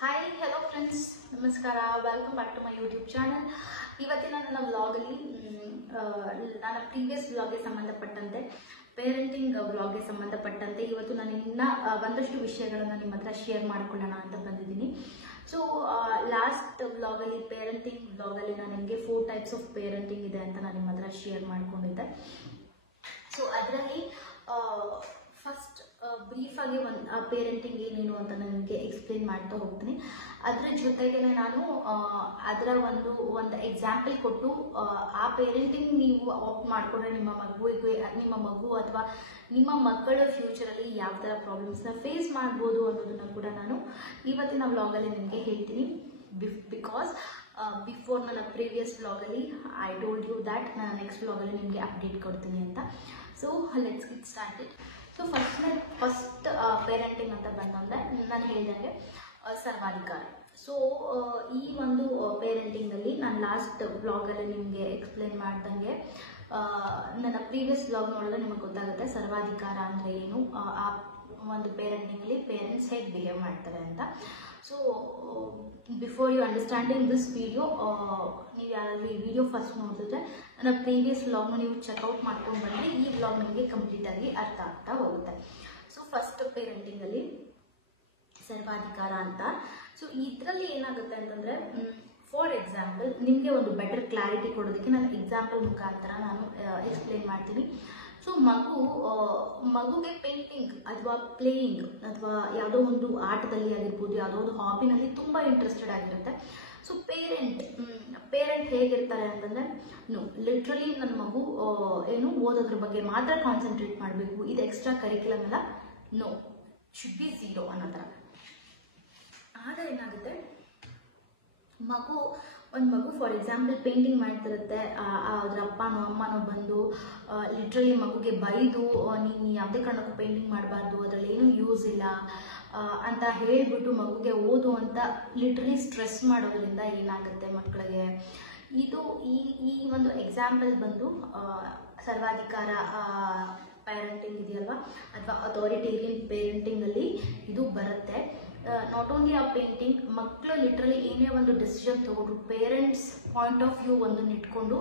Hi hello friends, ನಮಸ್ಕಾರ. Welcome back to my YouTube channel. ಇವತ್ತಿನ ನನ್ನ ವ್ಲಾಗಲ್ಲಿ ನನ್ನ ಪ್ರೀವಿಯಸ್ ವ್ಲಾಗ್ಗೆ ಸಂಬಂಧಪಟ್ಟಂತೆ, ಪೇರೆಂಟಿಂಗ್ ವ್ಲಾಗ್ಗೆ ಸಂಬಂಧಪಟ್ಟಂತೆ ಇವತ್ತು ನಾನು ಒಂದಷ್ಟು ವಿಷಯಗಳನ್ನು ನಿಮ್ಮ ಹತ್ರ ಶೇರ್ ಮಾಡ್ಕೊಳ್ಳೋಣ ಅಂತ ಬಂದಿದ್ದೀನಿ. ಸೊ ಲಾಸ್ಟ್ ವ್ಲಾಗಲ್ಲಿ, ಪೇರೆಂಟಿಂಗ್ ವ್ಲಾಗಲ್ಲಿ ನಾನು ನಿಮಗೆ 4 ಟೈಪ್ಸ್ ಆಫ್ ಪೇರೆಂಟಿಂಗ್ ಇದೆ ಅಂತ ನಾನು ನಿಮ್ಮ ಹತ್ರ ಶೇರ್ ಮಾಡ್ಕೊಂಡಿದ್ದೆ. ಸೊ ಅದರಲ್ಲಿ ಫಸ್ಟ್ ಬ್ರೀಫಾಗಿ ಪೇರೆಂಟಿಂಗ್ ಏನೇನು ಅಂತ ನನಗೆ ಎಕ್ಸ್ಪ್ಲೇನ್ ಮಾಡ್ತಾ ಹೋಗ್ತೀನಿ. ಅದರ ಜೊತೆಗೆ ನಾನು ಅದರ ಒಂದು ಎಕ್ಸಾಂಪಲ್ ಕೊಟ್ಟು ಆ ಪೇರೆಂಟಿಂಗ್ ನೀವು ಆಪ್ಟ್ ಮಾಡಿಕೊಂಡ್ರೆ ನಿಮ್ಮ ಮಗು ಅಥವಾ ನಿಮ್ಮ ಮಕ್ಕಳ ಫ್ಯೂಚರಲ್ಲಿ ಯಾವ ಥರ ಪ್ರಾಬ್ಲಮ್ಸ್ನ ಫೇಸ್ ಮಾಡ್ಬೋದು ಅನ್ನೋದನ್ನು ಕೂಡ ನಾನು ಇವತ್ತಿನ ವ್ಲಾಗಲ್ಲಿ ನಿಮಗೆ ಹೇಳ್ತೀನಿ. ಬಿಕಾಸ್ ಬಿಫೋರ್ ನನ್ನ ಪ್ರೀವಿಯಸ್ ವ್ಲಾಗಲ್ಲಿ ಐ ಟೋಲ್ಡ್ ಯು ದ್ಯಾಟ್ ನಾನು ನೆಕ್ಸ್ಟ್ ವ್ಲಾಗಲ್ಲಿ ನಿಮಗೆ ಅಪ್ಡೇಟ್ ಕೊಡ್ತೀನಿ ಅಂತ. So let's get started. So first parenting ಅಂತ ಬಂದಂದ್ರೆ ನಾನು ಹೇಳಿದಂಗೆ ಸರ್ವಾಧಿಕಾರ. ಸೊ ಈ ಒಂದು ಪೇರೆಂಟಿಂಗಲ್ಲಿ ನಾನು ಲಾಸ್ಟ್ ವ್ಲಾಗಲ್ಲಿ ನಿಮಗೆ ಎಕ್ಸ್ಪ್ಲೇನ್ ಮಾಡ್ದಂಗೆ, ನನ್ನ ಪ್ರೀವಿಯಸ್ ವ್ಲಾಗ್ ನೋಡಿದ್ರೆ ನಿಮಗೆ ಗೊತ್ತಾಗುತ್ತೆ ಸರ್ವಾಧಿಕಾರ ಅಂದರೆ ಏನು, ಆ ಒಂದು ಪೇರೆಂಟಿಂಗಲ್ಲಿ ಪೇರೆಂಟ್ಸ್ ಹೇಗೆ ಬಿಹೇವ್ ಮಾಡ್ತಾರೆ ಅಂತ. So before you understanding this video, ನೀವು ಯಾರಾದರೂ ಈ ವಿಡಿಯೋ ಫಸ್ಟ್ ನೋಡಿದ್ರೆ ನನ್ನ ಪ್ರೀವಿಯಸ್ ವ್ಲಾಗ್ನ ನೀವು ಚೆಕ್ಔಟ್ ಮಾಡ್ಕೊಂಡು ಬಂದರೆ ಈ ವ್ಲಾಗ್ ನಿಮಗೆ ಕಂಪ್ಲೀಟಾಗಿ ಅರ್ಥ ಆಗ್ತಾ ಹೋಗುತ್ತೆ. ಸೊ ಫಸ್ಟ್ ಪೇರೆಂಟಿಂಗಲ್ಲಿ ಸರ್ವಾಧಿಕಾರ ಅಂತ. ಸೊ ಇದರಲ್ಲಿ ಏನಾಗುತ್ತೆ ಅಂತಂದರೆ, ಫಾರ್ ಎಕ್ಸಾಂಪಲ್ ನಿಮಗೆ ಒಂದು ಬೆಟರ್ ಕ್ಲಾರಿಟಿ ಕೊಡೋದಕ್ಕೆ ನಾನು ಎಕ್ಸಾಂಪಲ್ ಮುಖಾಂತರ ನಾನು ಎಕ್ಸ್ಪ್ಲೇನ್ ಮಾಡ್ತೀನಿ. ಸೊ ಮಗುಗೆ ಪೇಂಟಿಂಗ್ ಅಥವಾ ಪ್ಲೇಯಿಂಗ್ ಅಥವಾ ಯಾವುದೋ ಒಂದು ಆಟದಲ್ಲಿ ಆಗಿರ್ಬೋದು, ಯಾವುದೋ ಒಂದು ಹಾಬಿನಲ್ಲಿ ತುಂಬ ಇಂಟ್ರೆಸ್ಟೆಡ್ ಆಗಿರುತ್ತೆ. ಸೊ ಪೇರೆಂಟ್ ಹೇಗಿರ್ತಾರೆ ಅಂತಂದರೆ, ಲಿಟ್ರಲಿ ನನ್ನ ಮಗು ಓದೋದ್ರ ಬಗ್ಗೆ ಮಾತ್ರ ಕಾನ್ಸಂಟ್ರೇಟ್ ಮಾಡಬೇಕು, ಇದು ಎಕ್ಸ್ಟ್ರಾ ಕರಿಕ್ಯುಲಮ್ ಎಲ್ಲ ಶುಡ್ ಬಿ 0 ಅನ್ನೋ ಥರ. ಆಗ ಏನಾಗುತ್ತೆ, ಒಂದು ಮಗು ಫಾರ್ ಎಕ್ಸಾಂಪಲ್ ಪೇಂಟಿಂಗ್ ಮಾಡ್ತಿರುತ್ತೆ, ಅದ್ರ ಅಪ್ಪನೋ ಅಮ್ಮನೋ ಬಂದು ಲಿಟ್ರಲಿ ಮಗುಗೆ ಬೈದು ನೀನು ಯಾವುದೇ ಕಾರಣಕ್ಕೂ ಪೇಂಟಿಂಗ್ ಮಾಡಬಾರ್ದು, ಅದರಲ್ಲಿ ಏನೂ ಯೂಸ್ ಇಲ್ಲ ಅಂತ ಹೇಳಿಬಿಟ್ಟು ಮಗುಗೆ ಓದು ಅಂತ ಲಿಟ್ರಲಿ ಸ್ಟ್ರೆಸ್ ಮಾಡೋದ್ರಿಂದ ಏನಾಗುತ್ತೆ ಮಕ್ಕಳಿಗೆ, ಇದು ಈ ಒಂದು ಎಕ್ಸಾಂಪಲ್ ಬಂದು ಸರ್ವಾಧಿಕಾರ ಪೇರೆಂಟಿಂಗ್ ಇದೆಯಲ್ವಾ, ಅಥವಾ ಅಥಾರಿಟೇರಿಯನ್ ಪೇರೆಂಟಿಂಗಲ್ಲಿ ಇದು ಬರುತ್ತೆ. ನಾಟ್ ಓನ್ಲಿ ಆ ಪೇಂಟಿಂಗ್, ಮಕ್ಕಳು ಲಿಟ್ರಲಿ ಏನೇ ಒಂದು ಡಿಸಿಷನ್ ತೊಗೊಂಡ್ರು ಪೇರೆಂಟ್ಸ್ ಪಾಯಿಂಟ್ ಆಫ್ ವ್ಯೂ ಒಂದನ್ನು ಇಟ್ಕೊಂಡು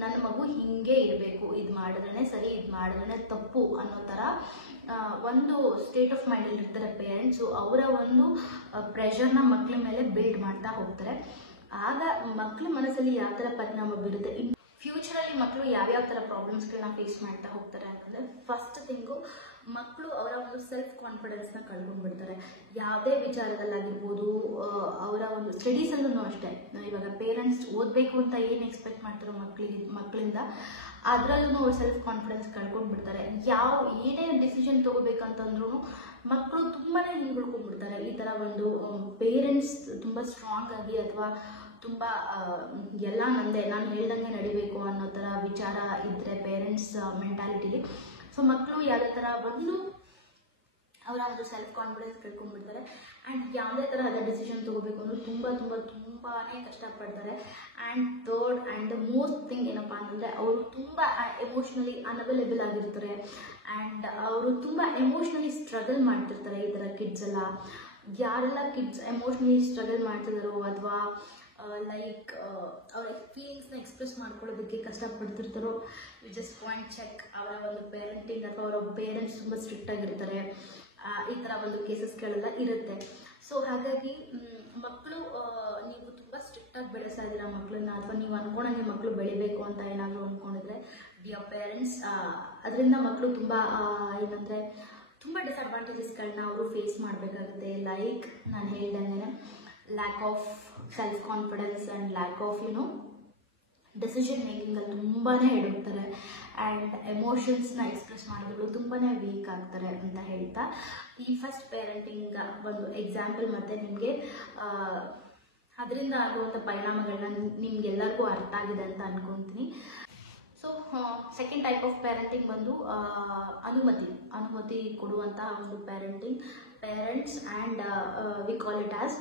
ನನ್ನ ಮಗು ಹಿಂಗೆ ಇರಬೇಕು, ಇದು ಮಾಡಿದ್ರೆ ಸರಿ, ಇದು ಮಾಡಿದ್ರೆ ತಪ್ಪು ಅನ್ನೋ ಥರ ಒಂದು ಸ್ಟೇಟ್ ಆಫ್ ಮೈಂಡಲ್ಲಿ ಇರ್ತಾರೆ ಪೇರೆಂಟ್ಸು. ಅವರ ಒಂದು ಪ್ರೆಷರ್ನ ಮಕ್ಕಳ ಮೇಲೆ ಬಿಲ್ಡ್ ಮಾಡ್ತಾ ಹೋಗ್ತಾರೆ. ಆಗ ಮಕ್ಕಳ ಮನಸ್ಸಲ್ಲಿ ಯಾವ ಥರ ಪರಿಣಾಮ ಬೀರುತ್ತೆ, ಫ್ಯೂಚರಲ್ಲಿ ಮಕ್ಕಳು ಯಾವ್ಯಾವ ಥರ ಪ್ರಾಬ್ಲಮ್ಸ್ಗಳನ್ನ ಫೇಸ್ ಮಾಡ್ತಾ ಹೋಗ್ತಾರೆ ಅಂತಂದರೆ, ಫಸ್ಟ್ ಥಿಂಗು ಮಕ್ಕಳು ಅವರ ಒಂದು ಸೆಲ್ಫ್ ಕಾನ್ಫಿಡೆನ್ಸ್ನ ಕಳ್ಕೊಂಡ್ಬಿಡ್ತಾರೆ. ಯಾವುದೇ ವಿಚಾರದಲ್ಲಾಗಿರ್ಬೋದು, ಅವರ ಒಂದು ಸ್ಟಡೀಸಲ್ಲೂ ಅಷ್ಟೇ. ಇವಾಗ ಪೇರೆಂಟ್ಸ್ ಓದಬೇಕು ಅಂತ ಏನು ಎಕ್ಸ್ಪೆಕ್ಟ್ ಮಾಡ್ತಾರೋ ಮಕ್ಕಳಿಂದ, ಅದರಲ್ಲೂ ಅವ್ರು ಸೆಲ್ಫ್ ಕಾನ್ಫಿಡೆನ್ಸ್ ಕಳ್ಕೊಂಡ್ಬಿಡ್ತಾರೆ. ಏನೇ ಡಿಸಿಷನ್ ತೊಗೋಬೇಕಂತಂದ್ರೂ ಮಕ್ಕಳು ತುಂಬಾ ಹಿಂದುಳ್ಕೊಂಡ್ಬಿಡ್ತಾರೆ. ಈ ಥರ ಒಂದು ಪೇರೆಂಟ್ಸ್ ತುಂಬ ಸ್ಟ್ರಾಂಗ್ ಆಗಿ ಅಥವಾ ತುಂಬ ಎಲ್ಲ ನಂದೇ, ನಾನು ಹೇಳ್ದಂಗೆ ನಡಿಬೇಕು ಅನ್ನೋ ಥರ ವಿಚಾರ ಇದ್ದರೆ ಪೇರೆಂಟ್ಸ್ ಮೆಂಟಾಲಿಟಿಲಿ, ಸೊ ಮಕ್ಕಳು ಯಾವುದೇ ಥರ ಬಂದು ಅವರ ಒಂದು ಸೆಲ್ಫ್ ಕಾನ್ಫಿಡೆನ್ಸ್ ಕಳ್ಕೊಂಡ್ಬಿಡ್ತಾರೆ. ಆ್ಯಂಡ್ ಯಾವುದೇ ಥರ ಅದೇ ಡಿಸಿಷನ್ ತೊಗೋಬೇಕು ಅಂದ್ರೆ ತುಂಬಾ ಕಷ್ಟಪಡ್ತಾರೆ. And third and the most thing ಏನಪ್ಪ ಅಂತಂದರೆ, ಅವರು ತುಂಬ ಎಮೋಷ್ನಲಿ ಅನ್ಅವೈಲೇಬಲ್ ಆಗಿರ್ತಾರೆ. ಆ್ಯಂಡ್ ಅವರು ತುಂಬ ಎಮೋಷ್ನಲಿ ಸ್ಟ್ರಗಲ್ ಮಾಡ್ತಿರ್ತಾರೆ. ಈ ಥರ ಕಿಡ್ಸ್ ಎಲ್ಲ, ಯಾರೆಲ್ಲ ಕಿಡ್ಸ್ ಎಮೋಷ್ನಲಿ ಸ್ಟ್ರಗಲ್ ಮಾಡ್ತಿದ್ದಾರೋ ಅಥವಾ ಲೈಕ್ ಅವ್ರ ಫೀಲಿಂಗ್ಸ್ನ ಎಕ್ಸ್ಪ್ರೆಸ್ ಮಾಡ್ಕೊಳ್ಳೋದಕ್ಕೆ ಕಷ್ಟಪಡ್ತಿರ್ತಾರೋ, ಯು ಜಸ್ಟ್ ಪಾಯಿಂಟ್ ಚೆಕ್ ಅವರ ಒಂದು ಪೇರೆಂಟಿಂಗ್ ಅಥವಾ ಅವರ ಪೇರೆಂಟ್ಸ್ ತುಂಬ ಸ್ಟ್ರಿಕ್ಟ್ ಆಗಿರ್ತಾರೆ. ಈ ಥರ ಒಂದು ಕೇಸಸ್ಗಳೆಲ್ಲ ಇರುತ್ತೆ. ಸೊ ಹಾಗಾಗಿ ಮಕ್ಕಳು, ನೀವು ತುಂಬ ಸ್ಟ್ರಿಕ್ಟಾಗಿ ಬೆಳೆಸ್ತಾ ಇದ್ದೀರಾ ಮಕ್ಕಳನ್ನ, ಅಥವಾ ನೀವು ಅಂದ್ಕೊಂಡಂಗೆ ಮಕ್ಕಳು ಬೆಳಿಬೇಕು ಅಂತ ಏನಾದರೂ ಅಂದ್ಕೊಂಡಿದ್ರೆ ಡಿಯರ್ ಪೇರೆಂಟ್ಸ್, ಅದರಿಂದ ಮಕ್ಕಳು ತುಂಬ ಏನಂದರೆ ತುಂಬ ಡಿಸ್ಅಡ್ವಾಂಟೇಜಸ್ಗಳನ್ನ ಅವರು ಫೇಸ್ ಮಾಡಬೇಕಾಗುತ್ತೆ. ಲೈಕ್ ನಾನು ಹೇಳ್ದಂಗೆ lack of self confidence and lack of decision ಮೇಕಿಂಗಲ್ಲಿ ತುಂಬಾ ಎಡುತ್ತಾರೆ. ಆ್ಯಂಡ್ ಎಮೋಷನ್ಸ್ನ ಎಕ್ಸ್ಪ್ರೆಸ್ ಮಾಡೋದ್ರಲ್ಲೂ ತುಂಬಾ ವೀಕ್ ಆಗ್ತಾರೆ ಅಂತ ಹೇಳ್ತಾ, ಈ ಫಸ್ಟ್ ಪೇರೆಂಟಿಂಗ್ ಒಂದು ಎಕ್ಸಾಂಪಲ್ ಮತ್ತು ನಿಮಗೆ ಅದರಿಂದ ಆಗುವಂಥ ಪರಿಣಾಮಗಳನ್ನ ನಿಮ್ಗೆಲ್ಲರಿಗೂ ಅರ್ಥ ಆಗಿದೆ ಅಂತ ಅಂದ್ಕೊತೀನಿ. So second type of parenting ಬಂದು ಅನುಮತಿ ಕೊಡುವಂತಹ ಒಂದು parents. And we call it as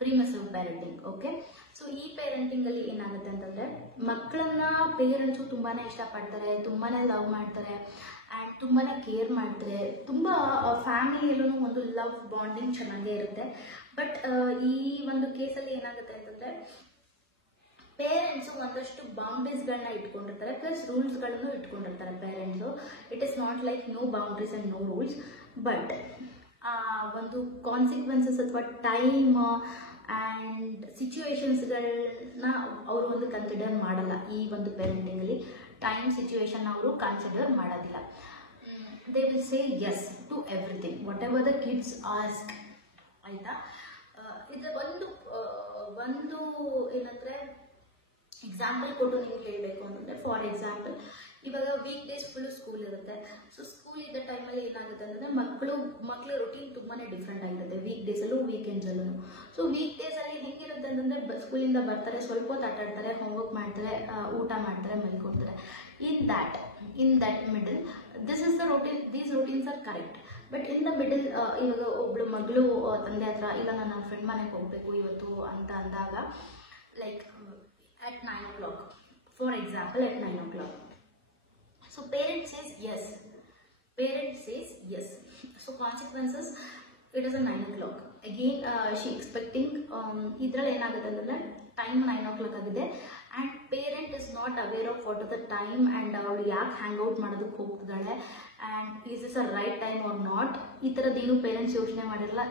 permissive parenting. Okay, so ಈ ಪೇರೆಂಟಿಂಗಲ್ಲಿ ಏನಾಗುತ್ತೆ ಅಂತಂದರೆ, ಮಕ್ಕಳನ್ನ ಪೇರೆಂಟ್ಸು ತುಂಬಾ ಇಷ್ಟಪಡ್ತಾರೆ, ತುಂಬಾ ಲವ್ ಮಾಡ್ತಾರೆ ಆ್ಯಂಡ್ ತುಂಬಾ ಕೇರ್ ಮಾಡ್ತಾರೆ. ತುಂಬ ಫ್ಯಾಮಿಲಿಯಲ್ಲೂ ಒಂದು ಲವ್ ಬಾಂಡಿಂಗ್ ಚೆನ್ನಾಗೇ ಇರುತ್ತೆ. ಬಟ್ ಈ ಒಂದು ಕೇಸಲ್ಲಿ ಏನಾಗುತ್ತೆ ಅಂತಂದರೆ, ಪೇರೆಂಟ್ಸು ಒಂದಷ್ಟು ಬೌಂಡ್ರೀಸ್ಗಳನ್ನ ಇಟ್ಕೊಂಡಿರ್ತಾರೆ, ಪ್ಲಸ್ ರೂಲ್ಸ್ಗಳನ್ನು ಇಟ್ಕೊಂಡಿರ್ತಾರೆ parents. It is not like no boundaries and no rules, but ಒಂದು ಕಾನ್ಸಿಕ್ವೆನ್ಸಸ್ ಅಥವಾ ಟೈಮ್ ಆ್ಯಂಡ್ ಸಿಚುವೇಶನ್ಸ್ಗಳನ್ನ ಅವರು ಒಂದು ಕನ್ಸಿಡರ್ ಮಾಡಲ್ಲ. ಈ ಒಂದು ಪೇರೆಂಟಿಂಗಲ್ಲಿ ಟೈಮ್ ಸಿಚುವೇಶನ್ ಅವರು ಕನ್ಸಿಡರ್ ಮಾಡೋದಿಲ್ಲ. They will say yes to everything whatever the kids ask. ಆಯಿತಾ, ಇದು ಒಂದು ಏನಂದರೆ ಎಕ್ಸಾಂಪಲ್ ಕೊಟ್ಟು ನಿಮ್ಗೆ ಹೇಳಬೇಕು ಅಂತಂದರೆ, ಫಾರ್ ಎಕ್ಸಾಂಪಲ್ ಇವಾಗ ವೀಕ್ ಡೇಸ್ ಫುಲ್ಲು ಸ್ಕೂಲ್ ಇರುತ್ತೆ. ಸೊ ಸ್ಕೂಲ್ ಇದ್ದ ಟೈಮಲ್ಲಿ ಏನಾಗುತ್ತೆ ಅಂತಂದರೆ, ಮಕ್ಕಳ ರೊಟೀನ್ ತುಂಬಾ ಡಿಫ್ರೆಂಟ್ ಆಗಿರುತ್ತೆ, ವೀಕ್ ಡೇಸಲ್ಲೂ ವೀಕೆಂಡ್ಸಲ್ಲೂ. ಸೊ ವೀಕ್ ಡೇಸಲ್ಲಿ ಹೆಂಗಿರುತ್ತೆ ಅಂತಂದರೆ, ಸ್ಕೂಲಿಂದ ಬರ್ತಾರೆ, ಸ್ವಲ್ಪ ಹೊತ್ತು ಆಟ ಆಡ್ತಾರೆ, ಹೋಮ್ವರ್ಕ್ ಮಾಡ್ತಾರೆ, ಊಟ ಮಾಡ್ತಾರೆ, ಮಲ್ಕೊಡ್ತಾರೆ. In that middle this is the routine, these routines are correct. But in the middle ಇವಾಗ ಒಬ್ಳು ಮಗಳು ತಂದೆ ಹತ್ರ, ಇಲ್ಲ ನಾನು ನನ್ನ ಫ್ರೆಂಡ್ ಮನೆಗೆ ಹೋಗಬೇಕು ಇವತ್ತು ಅಂತ ಅಂದಾಗ, like at 9 o'clock, for example, at 9 o'clock. So parent says yes. So consequences, it is a 9 o'clock. Again, she expecting, idರಲ್ಲಿ ಏನಾಗುತ್ತೆ ಅಂದರೆ, ಟೈಮ್ 9 o'clock ಆಗಿದೆ and parent is not aware of what is the time and ಅವಳು ಯಾಕೆ hang out ಮಾಡೋದಕ್ಕೆ ಹೋಗ್ತಿದ್ದಾಳೆ and is this a right time or not, ಈ ಥರದ್ದೇನು ಪೇರೆಂಟ್ಸ್ ಯೋಚನೆ ಮಾಡಿರಲ್ಲ.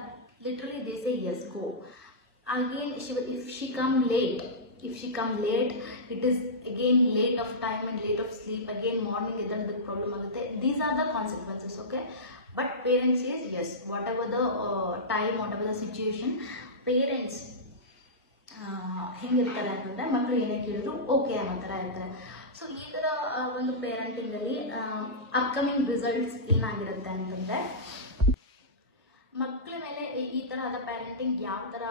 Literally they say yes, go. Again, if she come late, it is again late of time and late of sleep. Again morning idante problem agutte. These are the consequences, okay? But parents says yes, whatever the time, whatever the situation, parents ಹೆಂಗಿರ್ತಾರೆ ಅಂತಂದರೆ, ಮಕ್ಕಳು ಏನೇ ಕೇಳಿದ್ರು okay ಅನ್ನೋ ಥರ ಇರ್ತಾರೆ. So ಈ ಥರ ಒಂದು ಪೇರೆಂಟಿಂಗಲ್ಲಿ ಅಪ್ಕಮಿಂಗ್ ರಿಸಲ್ಟ್ಸ್ ಏನಾಗಿರುತ್ತೆ ಅಂತಂದರೆ, ಮಕ್ಕಳ ಮೇಲೆ ಈ ತರಹದ ಪ್ಯಾರೆಂಟಿಂಗ್ ಯಾವ ಥರ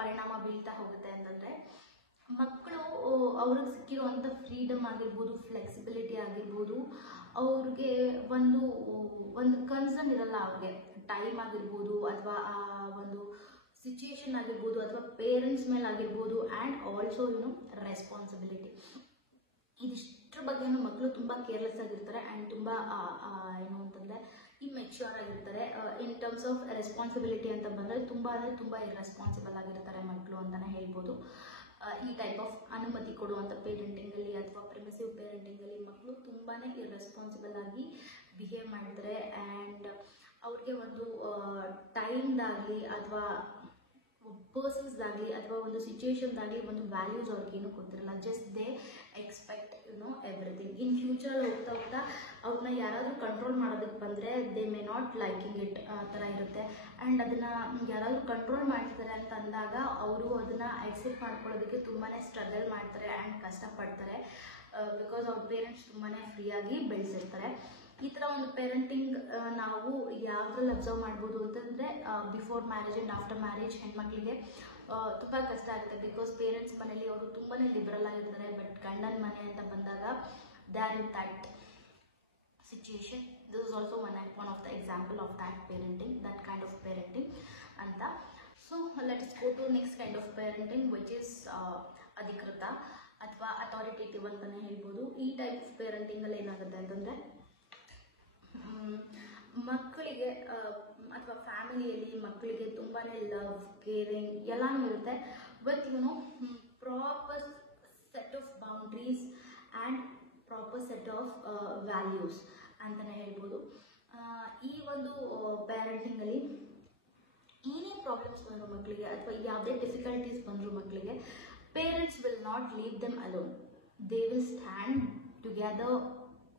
ಪರಿಣಾಮ ಬೀಳ್ತಾ ಹೋಗುತ್ತೆ ಅಂತಂದರೆ, ಮಕ್ಕಳು ಅವ್ರಿಗೆ ಸಿಕ್ಕಿರುವಂಥ ಫ್ರೀಡಮ್ ಆಗಿರ್ಬೋದು, ಫ್ಲೆಕ್ಸಿಬಿಲಿಟಿ ಆಗಿರ್ಬೋದು, ಅವ್ರಿಗೆ ಒಂದು ಕನ್ಸರ್ನ್ ಇರಲ್ಲ. ಅವ್ರಿಗೆ ಟೈಮ್ ಆಗಿರ್ಬೋದು, ಅಥವಾ ಒಂದು ಸಿಚುಯೇಷನ್ ಆಗಿರ್ಬೋದು, ಅಥವಾ ಪೇರೆಂಟ್ಸ್ ಮೇಲೆ ಆಗಿರ್ಬೋದು, ಆ್ಯಂಡ್ ಆಲ್ಸೋ ರೆಸ್ಪಾನ್ಸಿಬಿಲಿಟಿ. ಇದಿಷ್ಟರ ಬಗ್ಗೆ ಮಕ್ಕಳು ತುಂಬ ಕೇರ್ಲೆಸ್ ಆಗಿರ್ತಾರೆ ಆ್ಯಂಡ್ ತುಂಬ ಏನು ಅಂತಂದರೆ ಇಮ್ಮೆಚ್ಯೂರ್ ಆಗಿರ್ತಾರೆ. ಇನ್ ಟರ್ಮ್ಸ್ ಆಫ್ ರೆಸ್ಪಾನ್ಸಿಬಿಲಿಟಿ ಅಂತ ಬಂದರೆ ತುಂಬ ಇರ್ರೆಸ್ಪಾನ್ಸಿಬಲ್ ಆಗಿರ್ತಾರೆ ಮಕ್ಕಳು ಅಂತಲೇ ಹೇಳ್ಬೋದು. ಈ ಟೈಪ್ ಆಫ್ ಅನುಮತಿ ಕೊಡುವಂಥ ಪೇರೆಂಟಿಂಗಲ್ಲಿ ಅಥವಾ ಪ್ರಿಮಿಸಿವ್ ಪೇರೆಂಟಿಂಗಲ್ಲಿ ಮಕ್ಕಳು ತುಂಬಾ ಇರ್ರೆಸ್ಪಾನ್ಸಿಬಲ್ ಆಗಿ ಬಿಹೇವ್ ಮಾಡ್ತಾರೆ ಆ್ಯಂಡ್ ಅವ್ರಿಗೆ ಒಂದು ಟೈಮ್ದಾಗಲಿ ಅಥವಾ ಪರ್ಸನ್ಸ್ದಾಗಲಿ ಅಥವಾ ಒಂದು ಸಿಚುವೇಶನ್ದಾಗಲಿ ಒಂದು ವ್ಯಾಲ್ಯೂಸ್ ಅವ್ರಿಗೇನು ಗೊತ್ತಿರಲ್ಲ. Just they expect everything. In ಫ್ಯೂಚರಲ್ಲಿ ಹೋಗ್ತಾ ಅವ್ರನ್ನ ಯಾರಾದರೂ ಕಂಟ್ರೋಲ್ ಮಾಡೋದಕ್ಕೆ ಬಂದರೆ they may not liking it ಆ ಥರ ಇರುತ್ತೆ. ಆ್ಯಂಡ್ ಅದನ್ನು ಯಾರಾದರೂ ಕಂಟ್ರೋಲ್ ಮಾಡ್ತಾರೆ ಅಂತ ಅಂದಾಗ ಅವರು ಅದನ್ನು ಆಕ್ಸೆಪ್ಟ್ ಮಾಡ್ಕೊಳ್ಳೋದಕ್ಕೆ ತುಂಬಾ ಸ್ಟ್ರಗಲ್ ಮಾಡ್ತಾರೆ ಆ್ಯಂಡ್ ಕಷ್ಟಪಡ್ತಾರೆ. ಬಿಕಾಸ್ ಅವ್ರ ಪೇರೆಂಟ್ಸ್ ತುಂಬಾ ಫ್ರೀಯಾಗಿ ಬೆಳೆಸಿರ್ತಾರೆ. ಈ ಥರ ಒಂದು ಪೇರೆಂಟಿಂಗ್ ನಾವು ಯಾವುದ್ರಲ್ಲಿ ಅಬ್ಸರ್ವ್ ಮಾಡ್ಬೋದು ಅಂತಂದರೆ, before marriage and after marriage ಹೆಣ್ಮಕ್ಳಿಗೆ ತುಂಬ ಕಷ್ಟ ಆಗುತ್ತೆ. ಬಿಕಾಸ್ ಪೇರೆಂಟ್ಸ್ ಮನೇಲಿ ಅವರು ತುಂಬಾ ಲಿಬ್ರಲ್ ಆಗಿರ್ತಾರೆ. ಬಟ್ ಗಂಡನ ಮನೆ ಅಂತ ಬಂದಾಗ they are in that situation. This is also one of the example of that parenting, that kind of parenting ಅಂತ. So let's go to next kind of parenting, which is ಅಧಿಕೃತ ಅಥವಾ authoritative ಅಂತಲೇ ಹೇಳ್ಬೋದು. ಈ ಟೈಪ್ ಆಫ್ ಪೇರೆಂಟಿಂಗಲ್ಲಿ ಏನಾಗುತ್ತೆ ಅಂತಂದರೆ, ಮಕ್ಕಳಿಗೆ ಅಥವಾ ಫ್ಯಾಮಿಲಿಯಲ್ಲಿ ಮಕ್ಕಳಿಗೆ ತುಂಬಾ ಲವ್, ಕೇರಿಂಗ್ ಎಲ್ಲನೂ ಇರುತ್ತೆ. With proper set of boundaries and proper set of values ಅಂತಲೇ ಹೇಳ್ಬೋದು. ಈ ಒಂದು ಪೇರೆಂಟಿಂಗಲ್ಲಿ ಏನೇ ಪ್ರಾಬ್ಲಮ್ಸ್ ಬಂದರು ಮಕ್ಕಳಿಗೆ ಅಥವಾ ಯಾವುದೇ ಡಿಫಿಕಲ್ಟೀಸ್ ಬಂದರು ಮಕ್ಕಳಿಗೆ, parents will not leave them alone. They will stand together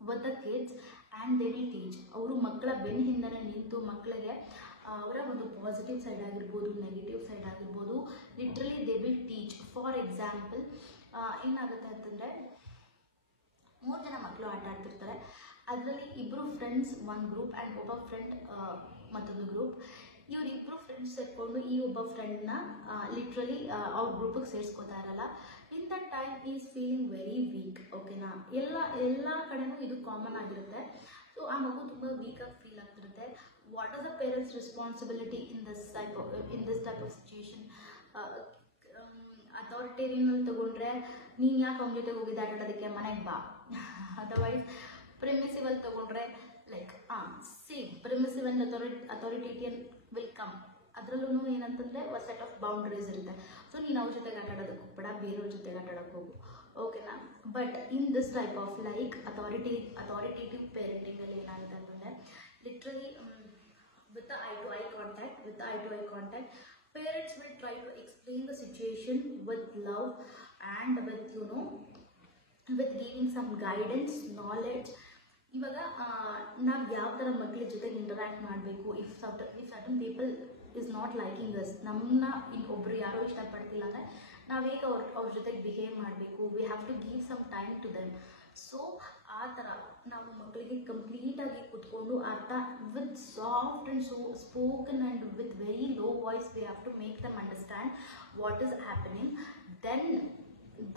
with the kids and they will teach. ಅವರು ಮಕ್ಕಳ ಬೆನ್ನ ಹಿಂದೆ ನಿಂತು ಮಕ್ಕಳಿಗೆ ಅವರ ಒಂದು ಪಾಸಿಟಿವ್ ಸೈಡ್ ಆಗಿರ್ಬೋದು, ನೆಗೆಟಿವ್ ಸೈಡ್ ಆಗಿರ್ಬೋದು, literally they will teach. For example ಏನಾಗುತ್ತೆ ಅಂತಂದರೆ, 3 ಜನ ಮಕ್ಕಳು ಆಟ ಆಡ್ತಿರ್ತಾರೆ. ಅದರಲ್ಲಿ ಇಬ್ಬರು ಫ್ರೆಂಡ್ಸ್ ಒಂದು ಗ್ರೂಪ್ ಆ್ಯಂಡ್ ಒಬ್ಬ ಫ್ರೆಂಡ್ ಮತ್ತೊಂದು ಗ್ರೂಪ್. ಇವರಿಬ್ಬರು ಫ್ರೆಂಡ್ಸ್ ಸೇರಿಕೊಂಡು ಈ ಒಬ್ಬ ಫ್ರೆಂಡ್ನ ಲಿಟ್ರಲಿ ಅವ್ರ ಗ್ರೂಪಿಗೆ ಸೇರಿಸ್ಕೋತಾ ಇರಲ್ಲ. In that time is feeling very weak. ಓಕೆನಾ, ಎಲ್ಲ ಕಡೆನೂ ಇದು ಕಾಮನ್ ಆಗಿರುತ್ತೆ. ಸೊ ಆ ಮಗು ತುಂಬ ವೀಕಾಗಿ ಫೀಲ್ ಆಗ್ತಿರುತ್ತೆ. What are the parents responsibility in this type of situation? ಅಥಾರಿಟೇರಿಯನಲ್ಲಿ ತಗೊಂಡ್ರೆ ನೀನು ಯಾಕೆ ಅವನ ಜೊತೆ ಹೋಗಿದ್ದೆ ಆಟಾಡೋದಕ್ಕೆ, ಮನೆಗೆ ಬಾ. ಅದರ್ವೈಸ್ ಪ್ರಿಮಿಸಿವಲ್ಲಿ ತಗೊಂಡ್ರೆ like same permissive and authoritarian will come. ಅದರಲ್ಲೂ ಏನಂತಂದರೆ ಒಂದು ಸೆಟ್ ಆಫ್ ಬೌಂಡ್ರೀಸ್ ಇರುತ್ತೆ. ಸೊ ನೀನು ಅವ್ರ ಜೊತೆಗೆ ಆಟಾಡೋದಕ್ಕೆ ಹೋಗ್ಬೇಡ, ಬೇರೆಯವ್ರ ಜೊತೆಗೆ ಆಟಾಡೋಕ್ಕೆ ಹೋಗು, ಓಕೆನಾ. But in this type of like authoritative ಪೇರೆಂಟಿಂಗಲ್ಲಿ ಏನಾಗುತ್ತೆ ಅಂತಂದರೆ literally with the eye to eye contact, parents will try to explain the situation with love and with with giving some guidance, knowledge. ಇವಾಗ ನಾವು ಯಾವ ಥರ ಮಕ್ಕಳ ಜೊತೆಗೆ ಇಂಟರ್ಯಾಕ್ಟ್ ಮಾಡಬೇಕು, if certain people is not liking us, ನಮ್ಮನ್ನ ಇನ್ನೊಬ್ರು ಯಾರೋ ಇಷ್ಟಪಡ್ತಿಲ್ಲ ಅಂದರೆ ನಾವು ಹೇಗೆ ಅವ್ರ ಜೊತೆಗೆ ಬಿಹೇವ್ ಮಾಡಬೇಕು, we have to give some time to them. So ಆ ಥರ ನಾವು ಮಕ್ಕಳಿಗೆ ಕಂಪ್ಲೀಟಾಗಿ ಕುತ್ಕೊಂಡು ಅರ್ಥ with soft and spoken and with very low voice we have to make them understand what is happening.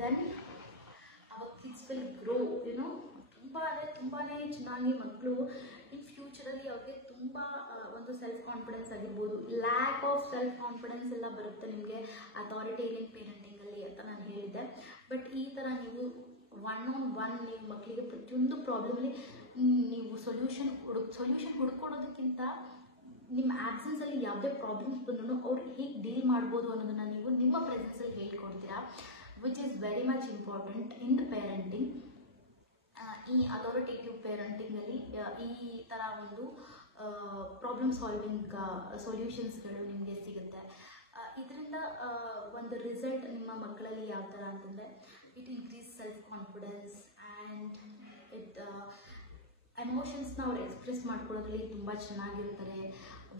Then our kids will grow. ತುಂಬಾ ಚೆನ್ನಾಗಿ ಮಕ್ಕಳು ಇನ್ ಫ್ಯೂಚರಲ್ಲಿ ಅವ್ರಿಗೆ ತುಂಬ ಒಂದು ಸೆಲ್ಫ್ ಕಾನ್ಫಿಡೆನ್ಸ್ ಆಗಿರ್ಬೋದು, ಲ್ಯಾಕ್ ಆಫ್ ಸೆಲ್ಫ್ ಕಾನ್ಫಿಡೆನ್ಸ್ ಎಲ್ಲ ಬರುತ್ತೆ ನಿಮಗೆ ಅಥಾರಿಟೇರಿಯನ್ ಪೇರೆಂಟಿಂಗಲ್ಲಿ ಅಂತ ನಾನು ಹೇಳಿದ್ದೆ. ಬಟ್ ಈ ಥರ ನೀವು ಒನ್ ನೀವು ಮಕ್ಕಳಿಗೆ ಪ್ರತಿಯೊಂದು ಪ್ರಾಬ್ಲಮ್ಲಿ ನೀವು ಸೊಲ್ಯೂಷನ್ ಹುಡ್ಕೊಡೋದಕ್ಕಿಂತ ನಿಮ್ಮ ಆ್ಯಬ್ಸೆನ್ಸಲ್ಲಿ ಯಾವುದೇ ಪ್ರಾಬ್ಲಮ್ಸ್ ಬಂದರೂ ಅವ್ರು ಹೇಗೆ ಡೀಲ್ ಮಾಡ್ಬೋದು ಅನ್ನೋದನ್ನು ನೀವು ನಿಮ್ಮ ಪ್ರೆಸೆನ್ಸಲ್ಲಿ ಹೇಳ್ಕೊಡ್ತೀರಾ, which is very much important in the parenting. ಈ ಅಥಾರಿಟೇಟಿವ್ ಪೇರೆಂಟಿಂಗಲ್ಲಿ ಈ ಥರ ಒಂದು ಪ್ರಾಬ್ಲಮ್ ಸಾಲ್ವಿಂಗ್ ಸೊಲ್ಯೂಷನ್ಸ್ಗಳು ನಿಮಗೆ ಸಿಗುತ್ತೆ. ಇದರಿಂದ ಒಂದು ರಿಸಲ್ಟ್ ನಿಮ್ಮ ಮಕ್ಕಳಲ್ಲಿ ಯಾವ ಥರ ಅಂತಂದರೆ it increase self confidence and it ಎಮೋಷನ್ಸ್ನ ಅವ್ರು ಎಕ್ಸ್ಪ್ರೆಸ್ ಮಾಡ್ಕೊಳ್ಳೋದ್ರಲ್ಲಿ ತುಂಬ ಚೆನ್ನಾಗಿರ್ತಾರೆ.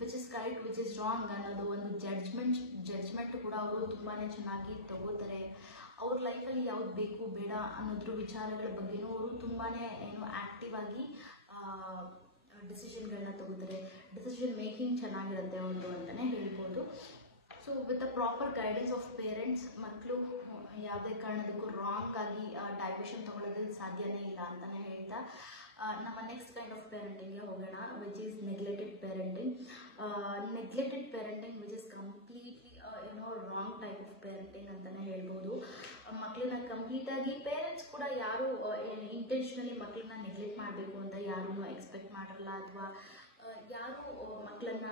Which is correct, which is wrong ಅನ್ನೋದು ಒಂದು ಜಡ್ಜ್ಮೆಂಟ್ ಕೂಡ ಅವರು ತುಂಬಾ ಚೆನ್ನಾಗಿ ತಗೋತಾರೆ. ಅವ್ರ ಲೈಫಲ್ಲಿ ಯಾವ್ದು ಬೇಕು ಬೇಡ ಅನ್ನೋದ್ರ ವಿಚಾರಗಳ ಬಗ್ಗೆನೂ ಅವರು ತುಂಬಾ ಆ್ಯಕ್ಟಿವ್ ಆಗಿ ಡಿಸಿಷನ್ಗಳನ್ನ ತಗೋತಾರೆ. ಡಿಸಿಷನ್ ಮೇಕಿಂಗ್ ಚೆನ್ನಾಗಿರುತ್ತೆ ಅವ್ರದ್ದು ಅಂತಲೇ ಹೇಳ್ಬೋದು. So with the proper guidance of parents ಮಕ್ಕಳು ಯಾವುದೇ ಕಾರಣಕ್ಕೂ ರಾಂಗ್ ಆಗಿ ಡೈವರ್ಷನ್ ತೊಗೊಳೋದಕ್ಕೆ ಸಾಧ್ಯನೇ ಇಲ್ಲ ಅಂತಲೇ ಹೇಳ್ತಾ ನಮ್ಮ ನೆಕ್ಸ್ಟ್ ಕೈಂಡ್ ಆಫ್ ಪೇರೆಂಟಿಂಗ್ಗೆ ಹೋಗೋಣ, which is neglected parenting. Neglected parenting which is completely wrong type of parenting ಅಂತಲೇ ಹೇಳ್ಬೋದು. ಮಕ್ಕಳನ್ನ ಕಂಪ್ಲೀಟಾಗಿ ಪೇರೆಂಟ್ಸ್ ಕೂಡ ಯಾರು ಇಂಟೆನ್ಷನಲಿ ಮಕ್ಕಳನ್ನ ನೆಗ್ಲೆಕ್ಟ್ ಮಾಡಬೇಕು ಅಂತ ಯಾರೂ ಎಕ್ಸ್ಪೆಕ್ಟ್ ಮಾಡಿರಲ್ಲ, ಅಥವಾ ಯಾರು ಮಕ್ಕಳನ್ನ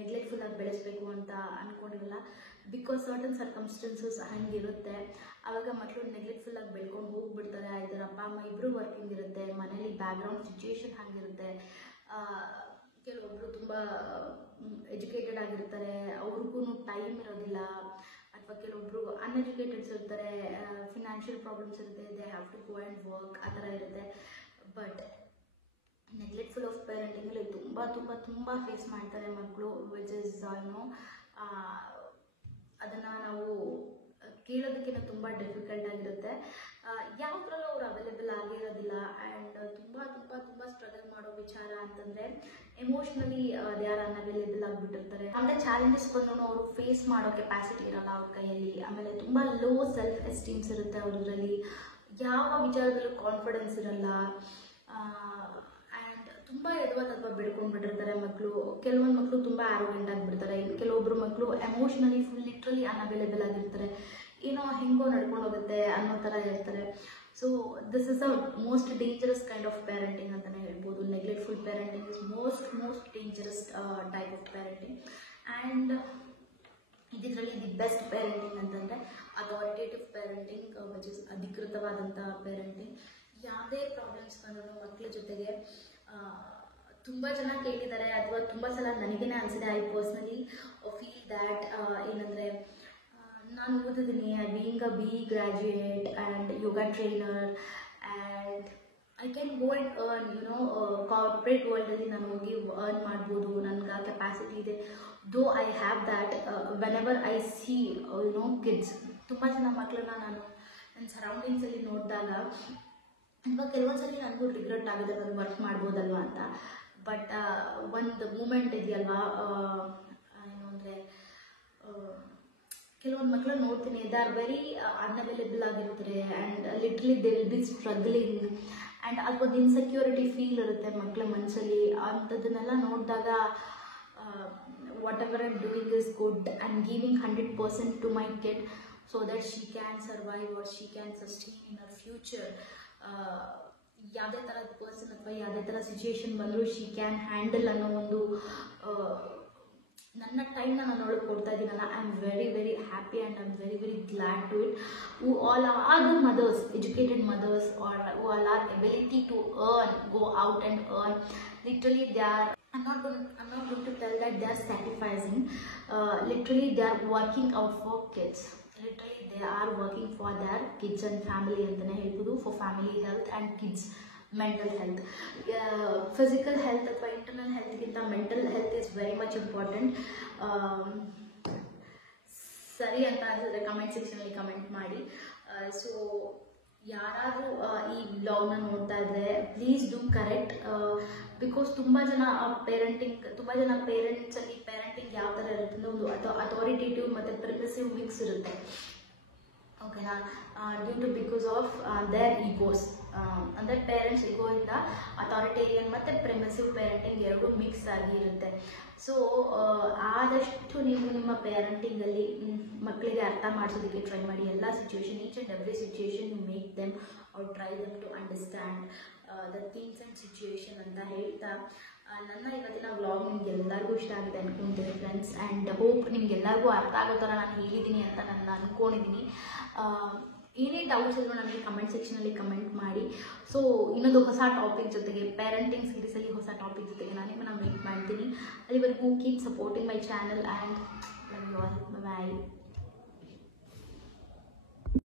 ನೆಗ್ಲೆಕ್ಟ್ಫುಲ್ಲಾಗಿ ಬೆಳೆಸಬೇಕು ಅಂತ ಅಂದ್ಕೊಂಡಿರಲ್ಲ. ಬಿಕಾಸ್ ಸರ್ಟನ್ ಸರ್ಕಮ್ಸ್ಟೆನ್ಸಸ್ ಹಂಗಿರುತ್ತೆ. ಆವಾಗ ಮಕ್ಕಳು ನೆಗ್ಲೆಕ್ಟ್ಫುಲ್ಲಾಗಿ ಬೆಳ್ಕೊಂಡು ಹೋಗ್ಬಿಡ್ತಾರೆ. ಇದರ ಅಪ್ಪ ಅಮ್ಮ ಇಬ್ಬರು ವರ್ಕಿಂಗ್ ಇರುತ್ತೆ, ಮನೇಲಿ ಬ್ಯಾಕ್ಗ್ರೌಂಡ್ ಸಿಚುಯೇಷನ್ ಹಂಗಿರುತ್ತೆ. ಕೆಲವೊಬ್ಬರು ತುಂಬ ಎಜುಕೇಟೆಡ್ ಆಗಿರ್ತಾರೆ, ಅವ್ರಿಗೂ ಟೈಮ್ ಇರೋದಿಲ್ಲ. ಅಥವಾ ಕೆಲವೊಬ್ಬರು ಅನ್ಎಜುಕೇಟೆಡ್ಸ್ ಇರ್ತಾರೆ, ಫಿನಾನ್ಷಿಯಲ್ ಪ್ರಾಬ್ಲಮ್ಸ್ ಇರುತ್ತೆ, they have to go and work, ಆ ಥರ ಇರುತ್ತೆ. ಬಟ್ ನೆಗ್ಲೆಕ್ಟ್ಫುಲ್ ಆಫ್ ಪೇರೆಂಟಿಂಗಲ್ಲಿ ತುಂಬ ಫೇಸ್ ಮಾಡ್ತಾರೆ ಮಕ್ಕಳು, ವಿಚ್ ಇಸ್ ಅದನ್ನು ನಾವು ಕೇಳೋದಕ್ಕಿಂತ ತುಂಬ ಡಿಫಿಕಲ್ಟ್ ಆಗಿರುತ್ತೆ. ಯಾವುದ್ರಲ್ಲೂ ಅವ್ರು ಅವೈಲೇಬಲ್ ಆಗಿರೋದಿಲ್ಲ. ಆ್ಯಂಡ್ ತುಂಬ ಸ್ಟ್ರಗಲ್ ಮಾಡೋ ವಿಚಾರ ಅಂತಂದರೆ ಎಮೋಷ್ನಲಿ ದೇ ಆರ್ ಅನ್ಅವೈಲೇಬಲ್ ಆಗಿಬಿಟ್ಟಿರ್ತಾರೆ. ಅಂದರೆ ಚಾಲೆಂಜಸ್ ಬಂದರೂ ಅವರು ಫೇಸ್ ಮಾಡೋ ಕೆಪಾಸಿಟಿ ಇರೋಲ್ಲ ಅವ್ರ ಕೈಯಲ್ಲಿ. ಆಮೇಲೆ ತುಂಬ ಲೋ ಸೆಲ್ಫ್ ಎಸ್ಟೀಮ್ಸ್ ಇರುತ್ತೆ ಅವ್ರಲ್ಲಿ, ಯಾವ ವಿಚಾರದಲ್ಲೂ ಕಾನ್ಫಿಡೆನ್ಸ್ ಇರಲ್ಲ. ಆ್ಯಂಡ್ ತುಂಬ ಎಡವತ್ತತ್ವ ಬೆಳ್ಕೊಂಡ್ಬಿಟ್ಟಿರ್ತಾರೆ ಮಕ್ಕಳು. ಕೆಲವೊಂದು ಮಕ್ಕಳು ತುಂಬ ಆರೋಗ್ಯಂಟ್ ಆಗಿಬಿಡ್ತಾರೆ, ಕೆಲವೊಬ್ಬರು ಮಕ್ಕಳು ಎಮೋಷ್ನಲಿ ಫುಲ್ ಲಿಟ್ರಲಿ ಅನ್ಅವೈಲೇಬಲ್ ಆಗಿರ್ತಾರೆ, ಏನೋ ಹೆಂಗೋ ನಡ್ಕೊಂಡು ಹೋಗುತ್ತೆ ಅನ್ನೋ ಥರ ಇರ್ತಾರೆ. So this is a most dangerous kind of parenting ಅಂತಲೇ ಹೇಳ್ಬೋದು. Neglectful parenting is most dangerous type of parenting. And ಇದರಲ್ಲಿ ದಿ ಬೆಸ್ಟ್ ಪೇರೆಂಟಿಂಗ್ ಅಂತಂದರೆ ಅಥಾರಿಟೇಟಿವ್ ಪೇರೆಂಟಿಂಗ್, ವಿಚ್ ಇಸ್ ಅಧಿಕೃತವಾದಂಥ ಪೇರೆಂಟಿಂಗ್. ಯಾವುದೇ ಪ್ರಾಬ್ಲಮ್ಸ್ ಬಂದರೂ ಮಕ್ಕಳ ಜೊತೆಗೆ ತುಂಬ ಜನ ಕೇಳಿದ್ದಾರೆ, ಅಥವಾ ತುಂಬ ಸಲ ನನಗೇನೆ ಅನಿಸಿದೆ, ಐ ಪರ್ಸ್ನಲಿ ಫೀಲ್ ದ್ಯಾಟ್ ಏನಂದರೆ ನಾನು ಓದಿದ್ದೀನಿ, being a BE graduate and yoga trainer, and I can go and earn corporate ವರ್ಲ್ಡಲ್ಲಿ ನಾನು ಹೋಗಿ ಅರ್ನ್ ಮಾಡ್ಬೋದು, ನನಗೆ ಆ ಕೆಪಾಸಿಟಿ ಇದೆ. Though I have that, whenever I see kids, ತುಂಬ ಜನ ಮಕ್ಕಳನ್ನ ನಾನು ನನ್ನ ಸರೌಂಡಿಂಗ್ಸಲ್ಲಿ ನೋಡಿದಾಗ ಇವಾಗ ಕೆಲವೊಂದ್ಸಲಿ ನನಗೂ ರಿಗ್ರೆಟ್ ಆಗುತ್ತೆ, ನಾನು ವರ್ಕ್ ಮಾಡ್ಬೋದಲ್ವ ಅಂತ. ಬಟ್ ಒಂದು ಮೂಮೆಂಟ್ ಇದೆಯಲ್ವಾ, ಏನು ಅಂದರೆ ಕೆಲವೊಂದು ಮಕ್ಕಳು ನೋಡ್ತೀನಿ, ದೇ ಆರ್ ವೆರಿ ಅನ್ಅವೈಲೇಬಲ್ ಆಗಿರ್ತಾರೆ and literally they will be struggling. And ಅದೊಂದು ಇನ್ಸೆಕ್ಯೂರಿಟಿ ಫೀಲ್ ಇರುತ್ತೆ ಮಕ್ಕಳ ಮನಸ್ಸಲ್ಲಿ. ಅಂಥದ್ದನ್ನೆಲ್ಲ ನೋಡಿದಾಗ whatever I'm doing is good. I'm giving 100% to my kid so that she can survive or she can sustain in her future. ಯಾವುದೇ ಥರದ person ಅಥವಾ ಯಾವುದೇ ಥರ ಸಿಚುವೇಶನ್ ಬಂದರೂ ಶಿ ಕ್ಯಾನ್ ಹ್ಯಾಂಡಲ್ ಅನ್ನೋ ಒಂದು ನನ್ನ ಟೈಮ್ನ ನಾನು ಅವಳಿಗೆ ಕೊಡ್ತಾ ಇದ್ದೀನಲ್ಲ. I am very very happy and I am very very glad to it. Who all are the mothers, educated mothers, are who all are ability to earn, go out and earn. Literally they are, I'm not going to tell that they are sacrificing. Literally they are working out for kids. Literally they are working for their kids and family ಅಂತಲೇ ಹೇಳ್ಬೋದು. For family health and kids mental health. Physical health ಅಥವಾ internal healthಗಿಂತ mental health is very much important. ಸರಿ ಅಂತ ಅನಿಸಿದ್ರೆ comment ಸೆಕ್ಷನಲ್ಲಿ comment ಮಾಡಿ. So ಯಾರಾದರೂ ಈ ಬ್ಲಾಗ್ನ ನೋಡ್ತಾ ಇದ್ದರೆ ಪ್ಲೀಸ್ ಡೂ ಕರೆಕ್ಟ್. ಬಿಕಾಸ್ ತುಂಬ ಜನ ಪೇರೆಂಟ್ಸಲ್ಲಿ ಪೇರೆಂಟಿಂಗ್ ಯಾವ ಥರ ಇರುತ್ತೆ ಒಂದು ಅಥಾರಿಟೇಟಿವ್ ಮತ್ತು ಪ್ರಿಮಿಸಿವ್ ಮಿಕ್ಸ್ ಇರುತ್ತೆ. ಓಕೆನಾ, ಬಿಕಾಸ್ ಆಫ್ ದೇರ್ ಈಗೋಸ್, ಅಂದರೆ ಪೇರೆಂಟ್ಸ್ ಈಗೋಯಿಂದ ಅಥಾರಿಟೇರಿಯನ್ ಮತ್ತು ಪ್ರಿಮಿಸಿವ್ ಪೇರೆಂಟಿಂಗ್ ಎರಡು ಮಿಕ್ಸ್ ಆಗಿ ಇರುತ್ತೆ. ಸೊ ಆದಷ್ಟು ನೀವು ನಿಮ್ಮ ಪೇರೆಂಟಿಂಗಲ್ಲಿ ಮಕ್ಕಳಿಗೆ ಅರ್ಥ ಮಾಡಿಸೋದಕ್ಕೆ ಟ್ರೈ ಮಾಡಿ. ಎಲ್ಲ situation, each and every situation you make them or try them to understand the things and situation ಅಂತ ಹೇಳ್ತಾ ನನ್ನ ಇವತ್ತಿನ ವ್ಲಾಗ್ ನಿಮ್ಗೆ ಎಲ್ಲರಿಗೂ ಇಷ್ಟ ಆಗಿದೆ ಅನ್ಕೊಂತೀನಿ ಫ್ರೆಂಡ್ಸ್. ಆ್ಯಂಡ್ ಹೋಪ್ ನಿಮ್ಗೆಲ್ಲರಿಗೂ ಅರ್ಥ ಆಗೋ ಥರ ನಾನು ಹೇಳಿದ್ದೀನಿ ಅಂತ ನಾನು ಅಂದ್ಕೊಂಡಿದ್ದೀನಿ. ಏನೇ ಡೌಟ್ಸ್ ಇದ್ರೂ ನನಗೆ ಕಮೆಂಟ್ ಸೆಕ್ಷನಲ್ಲಿ ಕಮೆಂಟ್ ಮಾಡಿ. ಸೊ ಇನ್ನೊಂದು ಹೊಸ ಟಾಪಿಕ್ ಜೊತೆಗೆ, ಪೇರೆಂಟಿಂಗ್ ಸೀರೀಸಲ್ಲಿ ಹೊಸ ಟಾಪಿಕ್ ಜೊತೆಗೆ ನಾನು ನಿಮ್ಮನ್ನು ಮೀಟ್ ಮಾಡ್ತೀನಿ. ಅಲ್ಲಿವರೆಗೂ keep supporting my channel and love you all. Bye.